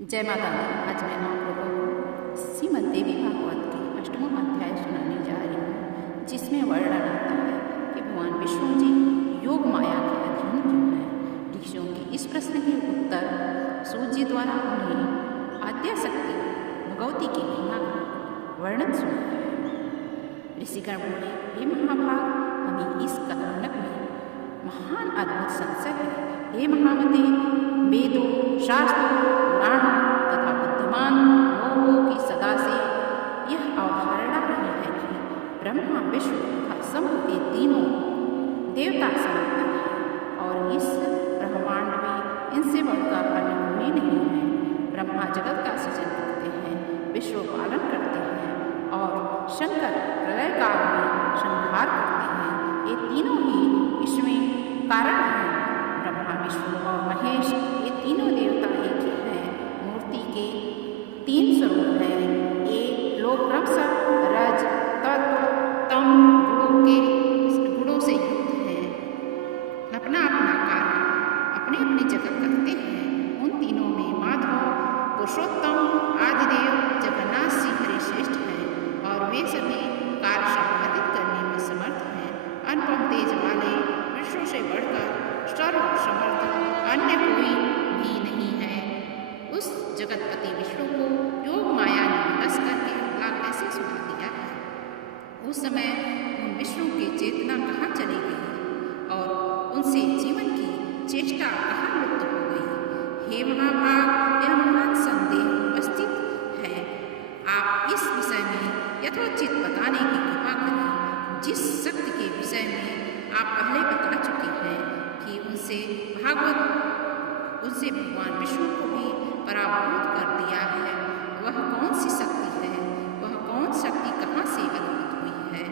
जय माता दी। आज मैं आप लोगों को श्रीमद् देवी भागवत के 8वां अध्याय सुनाने जा रही हूँ, जिसमें वर्णन आता है कि भगवान विष्णु जी योग माया के अधीन क्यों हैं। ऋषियों के इस प्रश्न के उत्तर सूत जी द्वारा उन्हें आद्याशक्ति भगवती की महिमा का वर्णन सुना है। ऋषिगण बोले, हे महाभाग, हमें इस कथानक में महान अद्भुत संशय है। हे महामते, वेदों, शास्त्रों, पुराणों तथा बुद्धिमान लोगों की सदा से यह अवधारणा रही है कि ब्रह्मा, विष्णु तथा शंभु के तीनों देवता सनातन हैं और इस ब्रह्मांड में इनसे बढ़कर अन्य कोई नहीं है। ब्रह्मा जगत का सृजन करते हैं, विश्व पालन करते हैं और शंकर प्रलय काल में संहार करते हैं। ये तीनों ही इसमें कारण हैं। ब्रह्मा, विष्णु और महेश ये तीनों देवता एक ही हैं। मूर्ति के तीन स्वरूप हैं। ये लोग क्रमशः रज, तत्व, तम गुणों से युक्त हैं। अपना अपना कार्य अपने अपनी जगह करते हैं। उन तीनों में माधव, पुरुषोत्तम, आदिदेव, जगन्नाथ श्री हरि श्रेष्ठ हैं और वे सभी कार्य संपादित करने में समर्थ हैं। अनुपम तेज वाले विष्णु से बढ़कर सर्व समर्थ अन्य कोई भी नहीं है। उस जगतपति विष्णु को योग माया ने बस करके भला कैसे सुना दिया है। उस समय उन विष्णु की चेतना कहाँ चली गई और उनसे जीवन की चेष्टा कहाँ लुप्त हो गई। हे महाभाग, यह महान संदेह उपस्थित है। आप इस विषय में यथोचित बताने की कृपा करें। जिस शक्ति के विषय में आप पहले बता चुके हैं कि उनसे भगवान विष्णु को भी पराभूत कर दिया है, वह कौन सी शक्ति है? वह कौन शक्ति कहाँ से अद्भुत हुई है?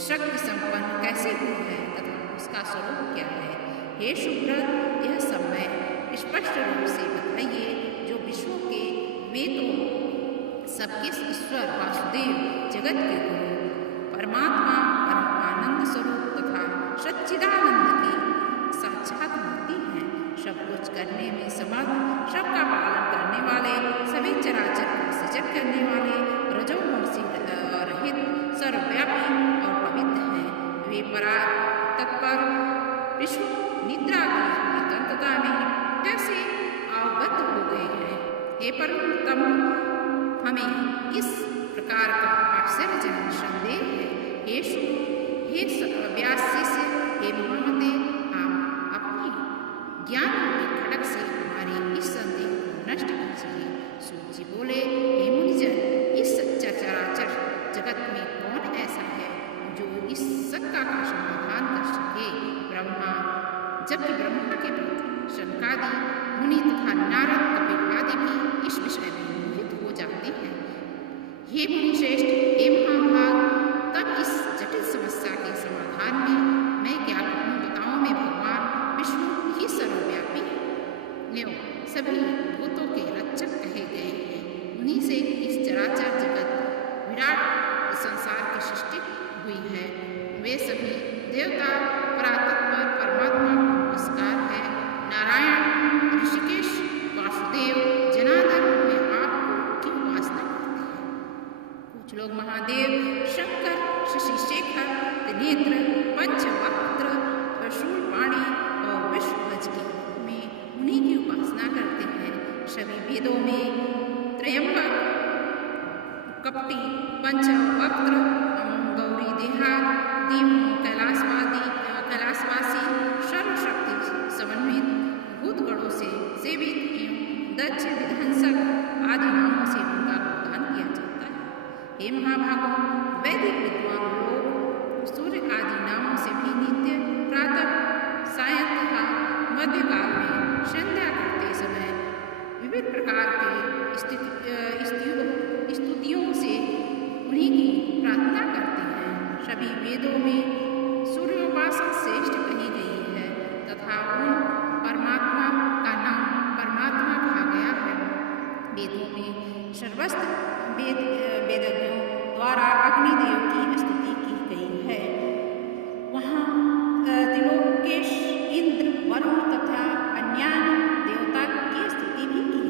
शक्ति संपन्न कैसे हुई है तथा उसका स्वरूप क्या है? हे सुब्रत, यह सब मैं स्पष्ट रूप से बताइए। जो विष्णु के वे तो सबके ईश्वर वासुदेव, जगत के गुरु, परमात्मा, परम आनंद स्वरूप तथा सच्चिदानंद की साक्षात मूर्ति हैं। सब कुछ करने में समर्थ, सबका पालन करने वाले, सभी चराचर का सृजन करने वाले, रजोगुण से रहित, सर्वव्यापी और पवित्र हैं। वे तत्पर विष्णु निद्रा की स्वतंत्रता में कैसे अवगत हो गए हैं। हे परमोत्तम, हमें इस प्रकार का आश्चर्यजनक संदेह है। हे व्यास शिष्य, हे महामते, आप अपनी ज्ञान के खड़क से हमारे इस संदेह को नष्ट कीजिए। सूत जी बोले, हे मुनिजन, इस सच्चा चराचर जगत में कौन ऐसा है जो इस शंका का समाधान कर सके। जबकि ब्रह्मा के पुत्र शनकादि मुनि तथा नारद, कपिल आदि भी इस विषय में मोहित हो जाते हैं। हे मुनिश्रेष्ठ, हे महाभाग, तब इस जटिल समस्या के समाधान में मैं क्या कहूँ बताऊँ। में भगवान विष्णु ही सर्वव्यापी एवं सभी भूतों के रक्षक कहे गए हैं। उन्हीं से इस चराचर जगत विराट संसार की सृष्टि हुई है। वे सभी देवता परात्पर परमात्मा को नमस्कार है। नारायण, ऋषिकेश, वासुदेव, जनार्दन में आपको क्यों उपासना करते हैं। कुछ लोग महादेव, शंकर, शशि शेखर, त्रिनेत्र, पंचवक्त्र, शूलपाणी और विश्वध्वज के रूप में उन्हीं की उपासना करते हैं। सभी वेदों में त्रयंबक, कपटी, पंचवक्त्र, गौरी देहा, कैलाशवासी, सर्वशक्ति समन्वित, भूतगणों से सेवित एवं दक्ष, विध्वंसक आदि नामों से उनका भुगतान किया जाता है। हे महाभागों, वैदिक विद्वान लोग सूर्य आदि नामों से भी नित्य प्रातः, सायं तथा मध्यकाल में संध्या करते समय विविध प्रकार के स्तुतियों से उन्हीं की प्रार्थना करते हैं। सभी वेदों में सूर्योपासना श्रेष्ठ कही गई है तथा उन परमात्मा का नाम परमात्मा कहा गया है। वेदों में सर्वस्त्र वेदज्ञों द्वारा अग्निदेव की स्तुति की गई है। वहाँ त्रिलोकेश, इंद्र, वरुण तथा अन्य देवता की स्तुति भी की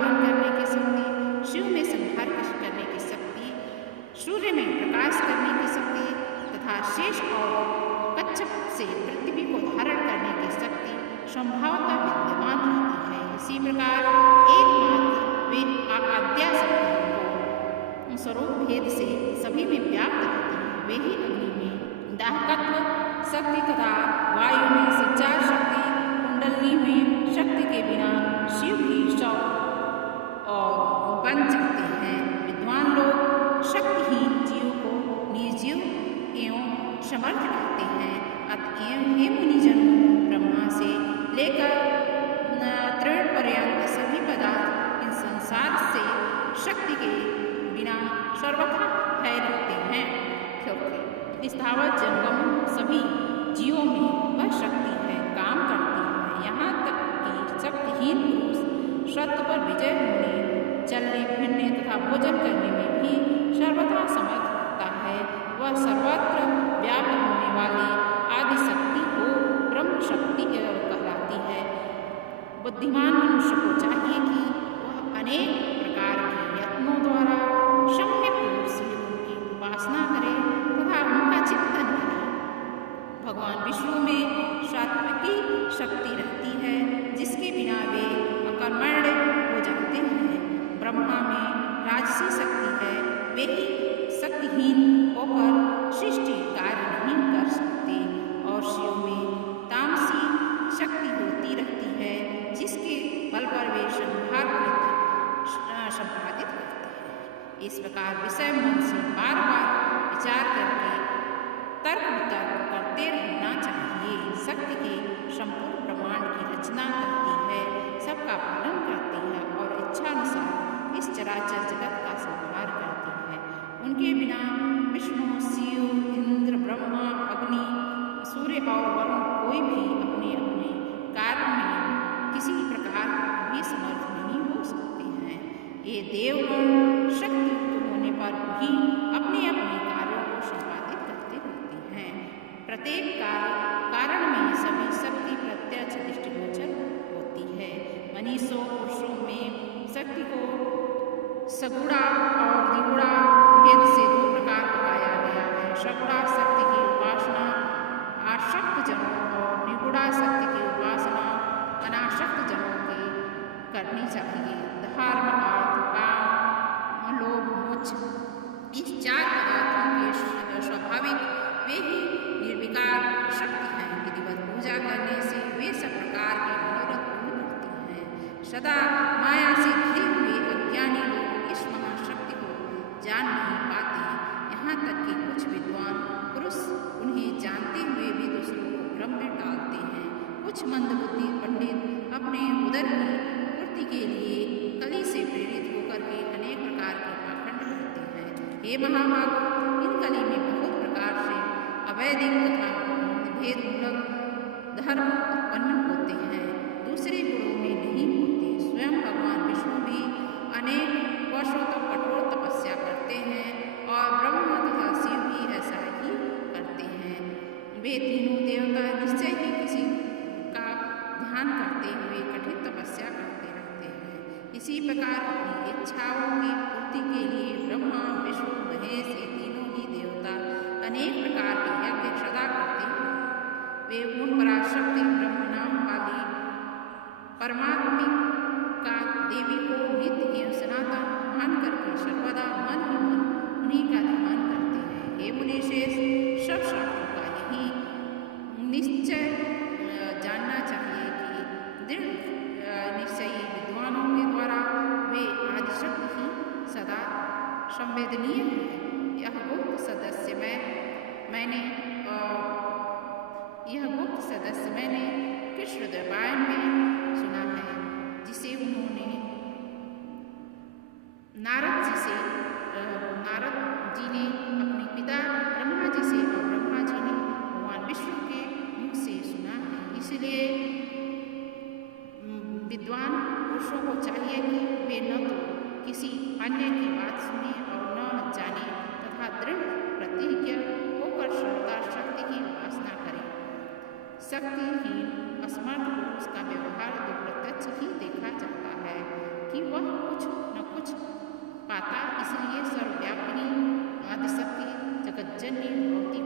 पालन करने की शक्ति, शिव में संहार करने की शक्ति, सूर्य में प्रकाश करने की शक्ति तथा शेष और कच्छप से पृथ्वी को धारण करने की शक्ति संभावता विद्यमान रहती है। इसी प्रकार एकमात्र वे आद्या शक्तियों को स्वरूप भेद से सभी में व्याप्त रहती हैं। वे ही अग्नि में दाहकत्व शक्ति तथा वायु में संचार शक्ति, कुंडलनी में शक्ति के बिना शिव ही शव और बन जाते हैं। विद्वान लोग शक्तिहीन जीव को निर्जीव एवं समर्थ कहते हैं। अतएव हे मुनिजनों, ब्रह्मा से लेकर तृण पर्यंत सभी पदार्थ इस संसार से शक्ति के बिना सर्वथा भय रहते हैं, क्योंकि स्थावर जंगम सभी जीवों में वह शक्ति है, काम करती है। यहाँ तक कि शक्तिहीन पुरुष शत्रु पर विजय होने, चलने फिरने तथा भोजन करने में भी सर्वथा समर्थ होता है। वह सर्वत्र व्याप्त होने वाली आदि शक्ति को ब्रह्म शक्ति कहलाती है। बुद्धिमान मनुष्य को चाहिए कि वह अनेक प्रकार के यत्नों द्वारा सम्यक रूप से उनकी उपासना करे तथा उनका चिंतन करे। भगवान विष्णु में सात्विकी शक्ति रहती है, जिसके बिना वे अकर्मण्य हो जाते हैं। ब्रह्मा में राजसी शक्ति है, वे ही शक्तिहीन होकर सृष्टि कार्य नहीं कर सकते। और शिव में तामसी शक्ति होती रहती है, जिसके बल पर वे संहार संपादित करते हैं। इस प्रकार विषय मन से बार बार विचार करके तर्क वितर्क करते रहना चाहिए। शक्ति के संपूर्ण ब्रह्मांड की रचना करती है, सबका पालन करती है और इच्छानुसार इस चराचर जगत का संहार करती है। उनके बिना विष्णु, शिव, इंद्र, ब्रह्मा, अग्नि, सूर्य और वरुण कोई भी अपने अपने कार्य में किसी प्रकार भी समर्थ नहीं हो सकते हैं। ये देवगण शक्तियुक्त होने पर भी अपने अपने कार्यों को संपादित करते रहते हैं। प्रत्येक कारण में सभी शक्ति प्रत्यक्ष दृष्टिगोचर होती है। मनीषों पुरुषों में शक्ति को सगुणा और द्विगुणा भेद से दो प्रकार बताया गया है। सगुणा शक्ति की उपासना आसक्त जनों और निगुणा शक्ति की उपासना अनासक्त जनों की करनी चाहिए। धर्म, अर्थ, काम, लोभ, मोक्ष, इस चार पदार्थों के स्वाभाविक वे ही निर्विकार शक्ति हैं। विधिवत पूजा करने से वे सब प्रकार के मनोरथ पूर्ण करती हैं। सदा माया से घिरे हुए अज्ञानी लोग इस महाशक्ति को जान नहीं पाते। यहाँ तक कि कुछ विद्वान पुरुष उन्हें जानते हुए भी दूसरों को भ्रम में डालते हैं। कुछ मंदबुद्धि पंडित अपने उदर की पूर्ति के लिए कली से प्रेरित होकर के अनेक प्रकार के पाखंड करते हैं। हे महाभागो, इन कली में बहुत प्रकार से अवैधिक तथा भेदमूलक धर्म उत्पन्न होते हैं, दूसरे गुणों में नहीं होते। स्वयं भगवान विष्णु भी अनेक वर्षों तक कठोर तपस्या करते हैं और ब्रह्मा तथा शिव भी ऐसा ही करते हैं। वे तीनों देवता निश्चय ही किसी का ध्यान करते हुए कठिन तपस्या करते रहते हैं। इसी प्रकार अपनी इच्छाओं की पूर्ति के लिए ब्रह्मा, विष्णु, महेश ये तीनों ही देवता अनेक प्रकार के यज्ञ सदा करते हैं। वे उन पराशक्ति ब्रह्म नाम वाली परमात्मिक का देवी को नित्य एवं सनातन मान करके सर्वदा मन ही मन उन्हीं का ध्यान करते हैं। हे मुनिशेष, सब शास्त्रों का यही निश्चय जानना चाहिए कि दृढ़ निश्चयी विद्वानों के द्वारा वे आदिशक्ति ही सदा संवेदनीय है। यह गुप्त सदस्य मैंने कृष्ण द्वैपायन में सुना है, जिसे उन्होंने नारद जी ने अपने पिता ब्रह्मा जी से और ब्रह्मा जी ने भगवान विष्णु के मुख से सुना है। इसलिए विद्वान पुरुषों को चाहिए कि वे न तो किसी अन्य की बात सुने और न जाने तथा दृढ़ प्रतिज्ञ होकर सर्वदा शक्ति की उपासना करें। शक्तिहीन असमर्थ पुरुष का व्यवहार तो प्रत्यक्ष ही देखा जाता है। कि वह कुछ न कुछ पाता, इसलिए सर्वव्यापिनी आदिशक्ति जगज्जननी भगवती